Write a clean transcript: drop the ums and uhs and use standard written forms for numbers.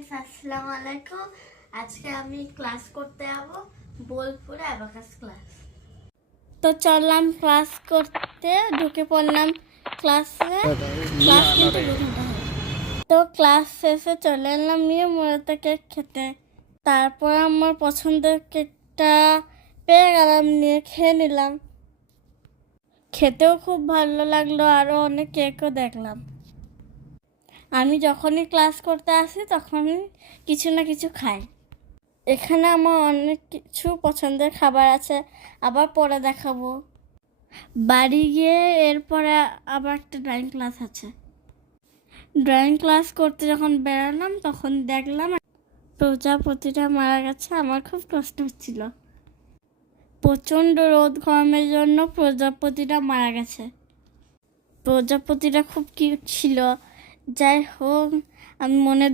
Friends, আসসালামু আলাইকুম। আজকে আমি ক্লাস করতে যাব বোলপুরে অ্যাবাকাস ক্লাস। তো চললাম ক্লাস করতে, ঢুকে পড়লাম ক্লাসে। ক্লাস কিন্তু 2 ঘন্টা হয়। তো ক্লাস শেষে চলে এলাম নিয়ে মোড়াতে কেক খেতে। তারপর আমার পছন্দের কেকটা পেয়ে গেলাম, নিয়ে খেয়ে নিলাম। খেতেও খুব ভালো লাগলো, আরও অনেক কেকও দেখলাম। আমি যখনই ক্লাস করতে আসি তখনই কিছু না কিছু খাই। এখানে আমার অনেক কিছু পছন্দের খাবার আছে, আবার পরে দেখাবো। বাড়ি গিয়ে এরপরে আবার একটা ড্রয়িং ক্লাস আছে। ড্রয়িং ক্লাস করতে যখন বেরোলাম তখন দেখলাম প্রজাপতিটা মারা গেছে। আমার খুব কষ্ট হচ্ছিল। প্রচণ্ড রোদ গরমের জন্য প্রজাপতিটা মারা গেছে। প্রজাপতিটা খুব কিউট ছিল। যাই হোক, আমি মনে